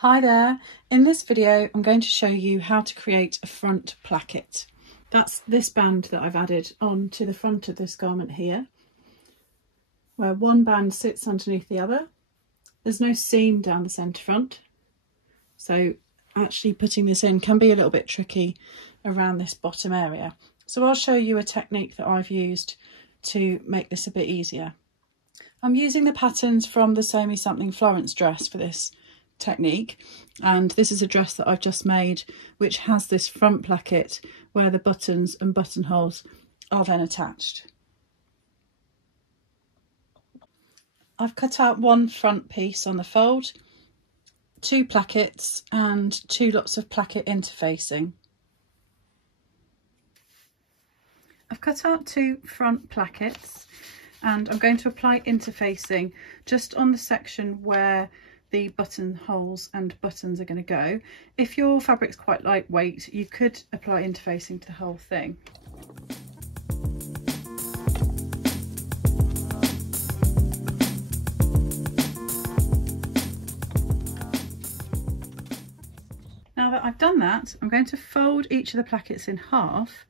Hi there, in this video I'm going to show you how to create a front placket. That's this band that I've added on to the front of this garment here, where one band sits underneath the other. There's no seam down the centre front, so actually putting this in can be a little bit tricky around this bottom area. So I'll show you a technique that I've used to make this a bit easier. I'm using the patterns from the Sew Me Something Florence dress for this technique, and this is a dress that I've just made which has this front placket where the buttons and buttonholes are then attached. I've cut out one front piece on the fold, two plackets and two lots of placket interfacing. I've cut out two front plackets and I'm going to apply interfacing just on the section where the buttonholes and buttons are going to go. If your fabric's quite lightweight, you could apply interfacing to the whole thing. Now that I've done that, I'm going to fold each of the plackets in half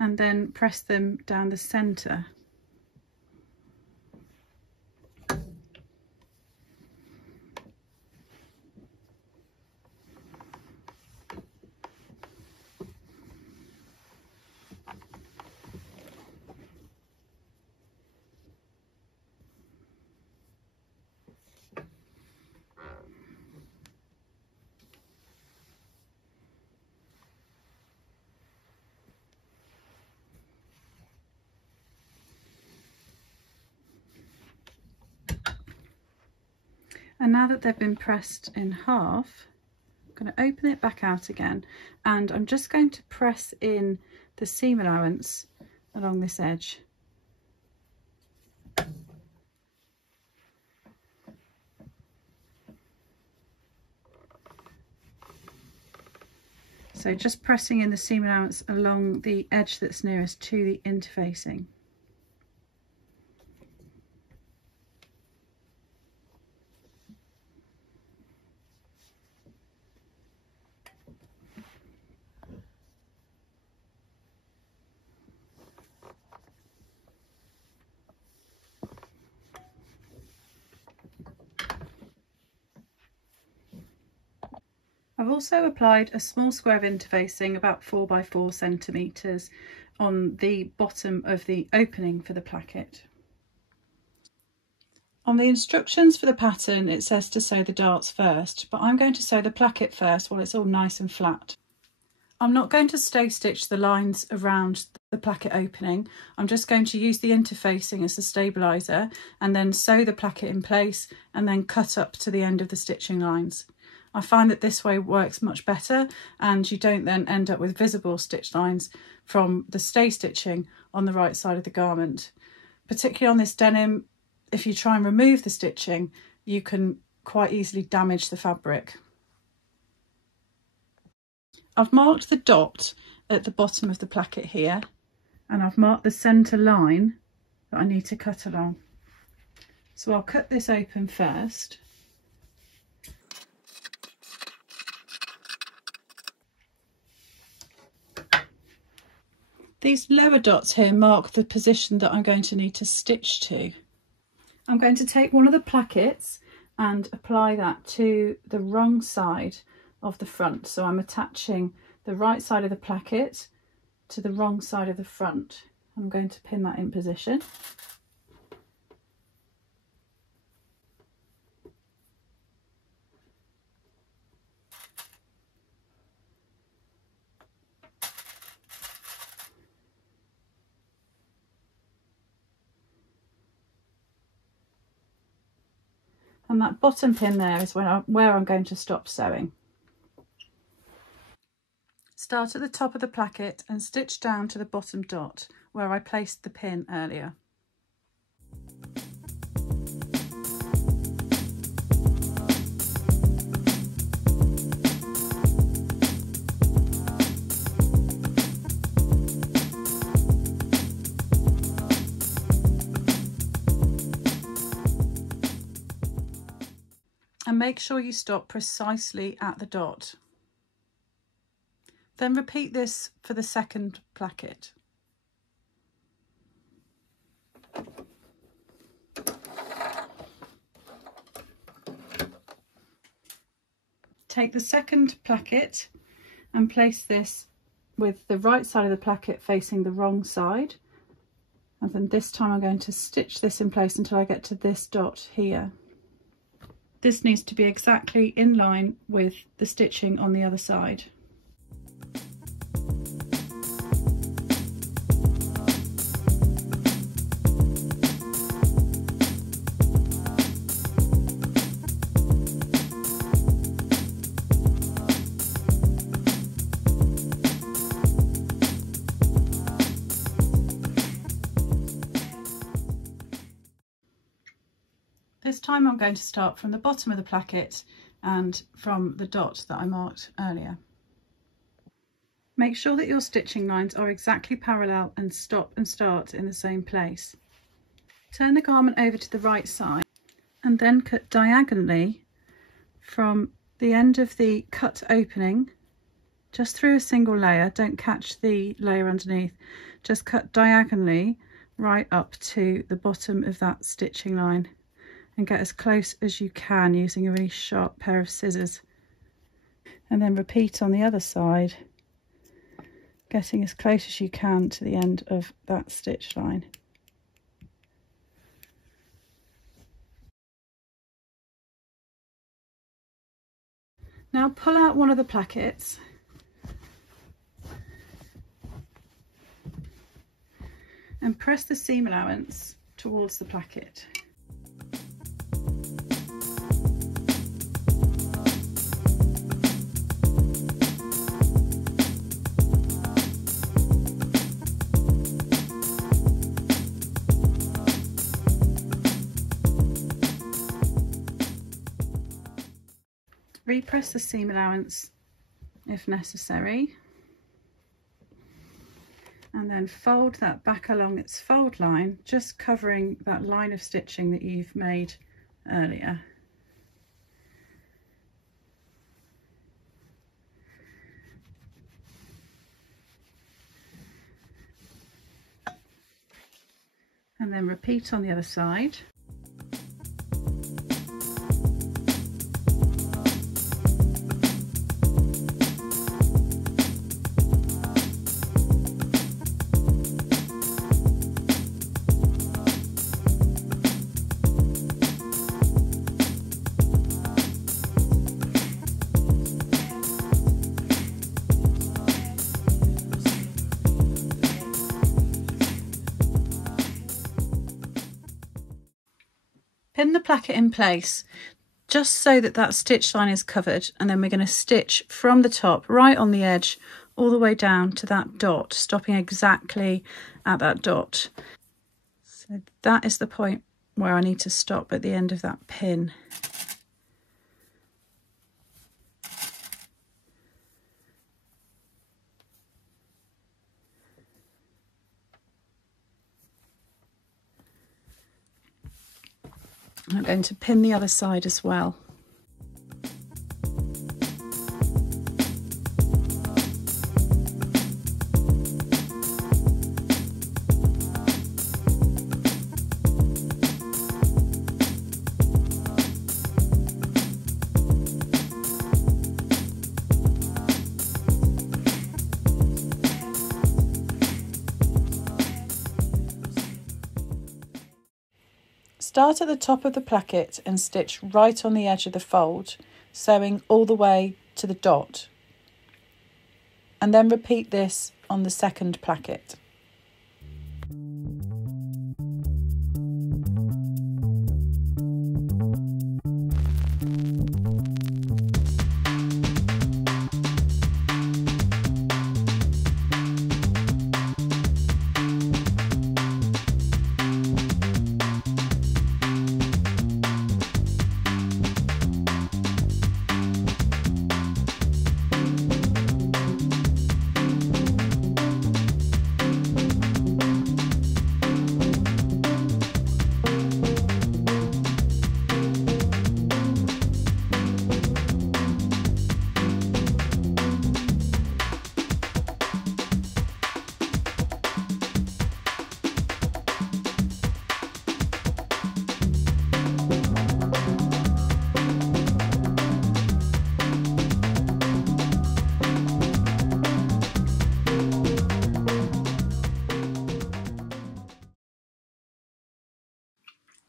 and then press them down the centre. And now that they've been pressed in half, I'm going to open it back out again, and I'm just going to press in the seam allowance along this edge. So just pressing in the seam allowance along the edge that's nearest to the interfacing. I've also applied a small square of interfacing, about 4 by 4 centimetres, on the bottom of the opening for the placket. On the instructions for the pattern it says to sew the darts first, but I'm going to sew the placket first while it's all nice and flat. I'm not going to stay stitch the lines around the placket opening. I'm just going to use the interfacing as the stabiliser and then sew the placket in place and then cut up to the end of the stitching lines. I find that this way works much better, and you don't then end up with visible stitch lines from the stay stitching on the right side of the garment. Particularly on this denim, if you try and remove the stitching, you can quite easily damage the fabric. I've marked the dot at the bottom of the placket here, and I've marked the centre line that I need to cut along. So I'll cut this open first. These lower dots here mark the position that I'm going to need to stitch to. I'm going to take one of the plackets and apply that to the wrong side of the front. So I'm attaching the right side of the placket to the wrong side of the front. I'm going to pin that in position. And that bottom pin there is where I'm going to stop sewing. Start at the top of the placket and stitch down to the bottom dot where I placed the pin earlier. make sure you stop precisely at the dot. Then repeat this for the second placket. Take the second placket and place this with the right side of the placket facing the wrong side, and then this time I'm going to stitch this in place until I get to this dot here. This needs to be exactly in line with the stitching on the other side. This time I'm going to start from the bottom of the placket and from the dot that I marked earlier. Make sure that your stitching lines are exactly parallel and stop and start in the same place. Turn the garment over to the right side and then cut diagonally from the end of the cut opening just through a single layer. Don't catch the layer underneath, just cut diagonally right up to the bottom of that stitching line and get as close as you can using a really sharp pair of scissors, and then repeat on the other side, getting as close as you can to the end of that stitch line. Now pull out one of the plackets and press the seam allowance towards the placket. Repress the seam allowance if necessary, and then fold that back along its fold line, just covering that line of stitching that you've made earlier. And then repeat on the other side. Pin the placket in place just so that that stitch line is covered, and then we're going to stitch from the top right on the edge all the way down to that dot, stopping exactly at that dot. So that is the point where I need to stop at the end of that pin. I'm going to pin the other side as well. Start at the top of the placket and stitch right on the edge of the fold, sewing all the way to the dot, and then repeat this on the second placket.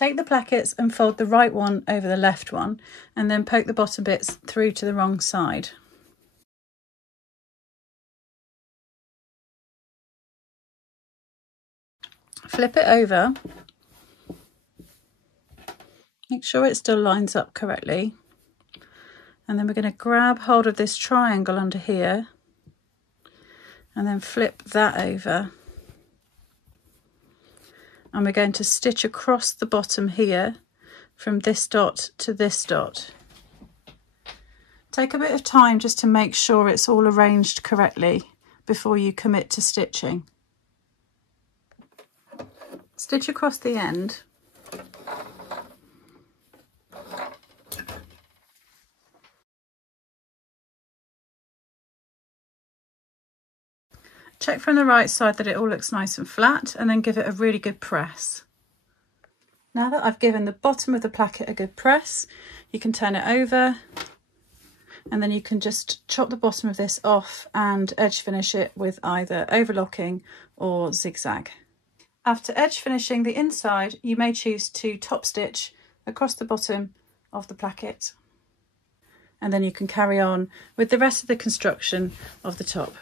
Take the plackets and fold the right one over the left one, and then poke the bottom bits through to the wrong side. Flip it over. Make sure it still lines up correctly. And then we're going to grab hold of this triangle under here and then flip that over. And we're going to stitch across the bottom here from this dot to this dot. Take a bit of time just to make sure it's all arranged correctly before you commit to stitching. Stitch across the end. Check from the right side that it all looks nice and flat, and then give it a really good press. Now that I've given the bottom of the placket a good press, you can turn it over, and then you can just chop the bottom of this off and edge finish it with either overlocking or zigzag. After edge finishing the inside, you may choose to top stitch across the bottom of the placket, and then you can carry on with the rest of the construction of the top.